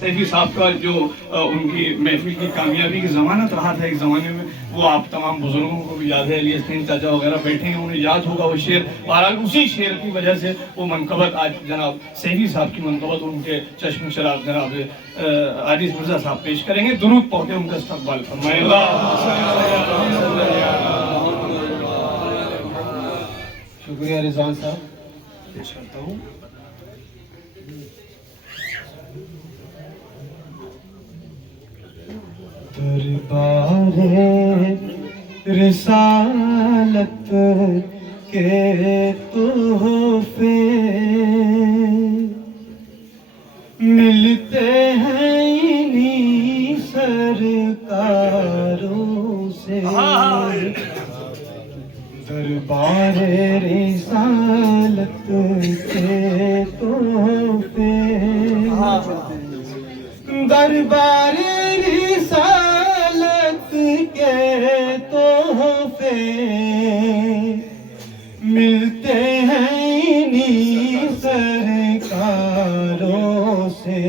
सैफी साहब का जो उनकी महफिल की कामयाबी की ज़मानत रहा था एक ज़माने में, वो आप तमाम बुज़ुर्गों को भी याद है। इलियास हसनैन चाचा वगैरह बैठे हैं, उन्हें याद होगा वो शेर। बहरहाल उसी शेर की वजह से वो मनक़बत आज जनाब सैफी साहब की मनक़बत उनके चश्म शराब जनाब आदिस मिर्ज़ा साहब पेश करेंगे। दुरूद पढ़ते उनका इस्तक़बाल फरमाएं। शुक्रिया रिजवान साहब, पेश करता हूँ। दरबारे रिसालत के तोहफे मिलते हैं इन्हीं सरकारों से। दरबारे रिसालत के तोहफे, दरबारे रिसालत के तोहफे मिलते हैं इन्हीं सरकारों से।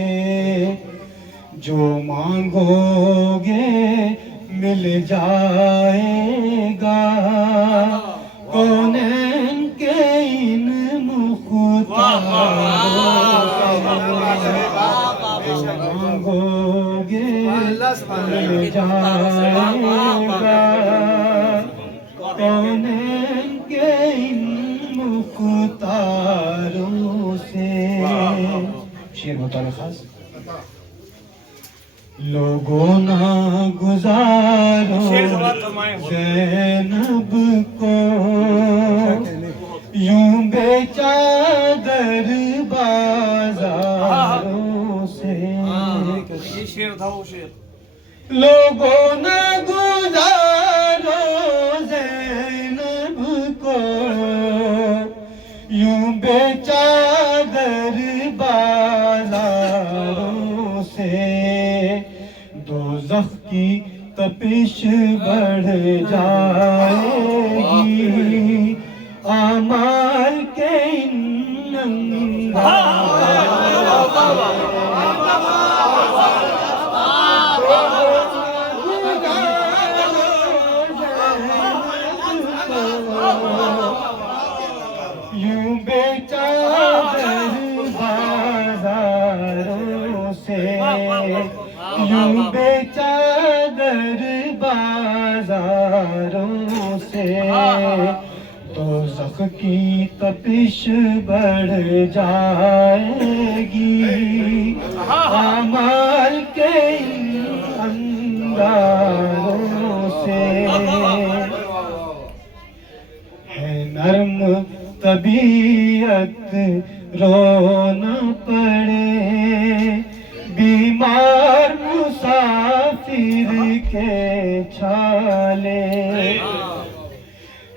जो मांगोगे मिल जाएगा कौनैन के इन मुख्तारों से। मांगोगे मिल जाएगा कौनैन के इन मुख्तारों से। शेर मुताबिक खास। लोगों ना गुजारो ज़ैनब को यूं बेचादर बाज़ारों से। ये शेर था वो शेर। लोगों ना गुजारो ज़ैनब को यूं बेचादर बाज़ारों से। दोज़ख की तपिश बढ़ जाएगी आमाल के इन यूं बेचादर बाज़ारों से। यूं बेचादर बाज़ारों से। दोज़ख की तपिश बढ़ जाएगी आमाल के अंगारों से। है नर्म तबीयत रोना पड़े बीमार मुसाफिर के छाले।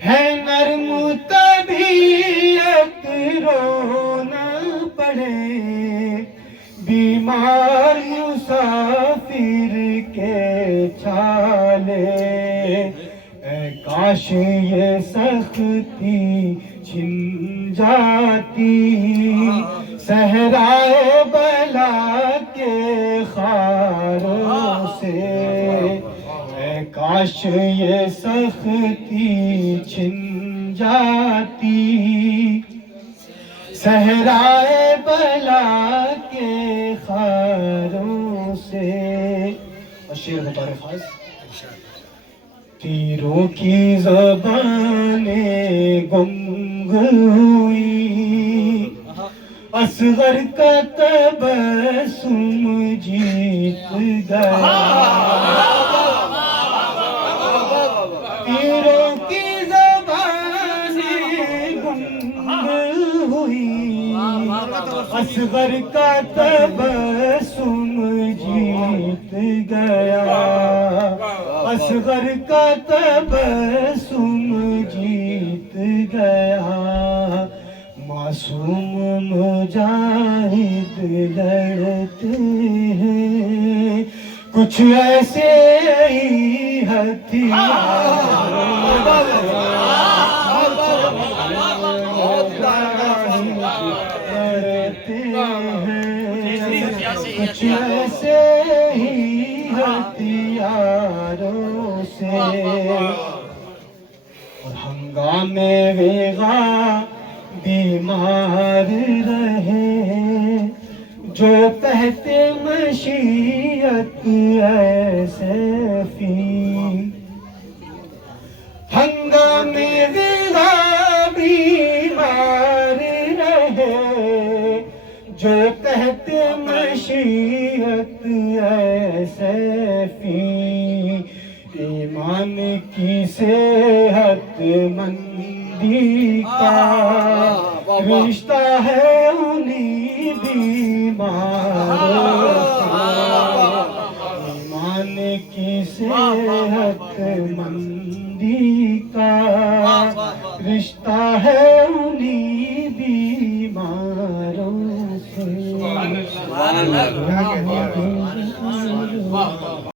है नर्म तबीयत रोना पड़े बीमार मुसाफिर के छाले। काश ये सख्ती छिन जाती सहराए बला के खारों से। काश ये सख्ती छिन जाती सहराए बला के खारों से। और शेर बता खास। तीरों की ज़बानें गुंग हुई असगर का तबस्सुम जीत गया। तीरों की ज़बानें गुंग हुई असगर का तबस्सुम जीत गया। असगर का तबस्सुम जीत गया। मासूम मुजाहिद लड़ते हैं कुछ ऐसे ही हथियार लड़ते हैं कुछ ایسے ہی ہتھیاروں سے اور ہنگامے ویغا بیمار رہے جو تحت مشیت ایسے فی ہنگامے ویغا بیمار رہے جو تحت مشیت ایسے فی ایمان کی صحت مندی کا رشتہ ہے انہی بیماروں سے ایمان کی صحت مندی کا رشتہ ہے انہی بیماروں سے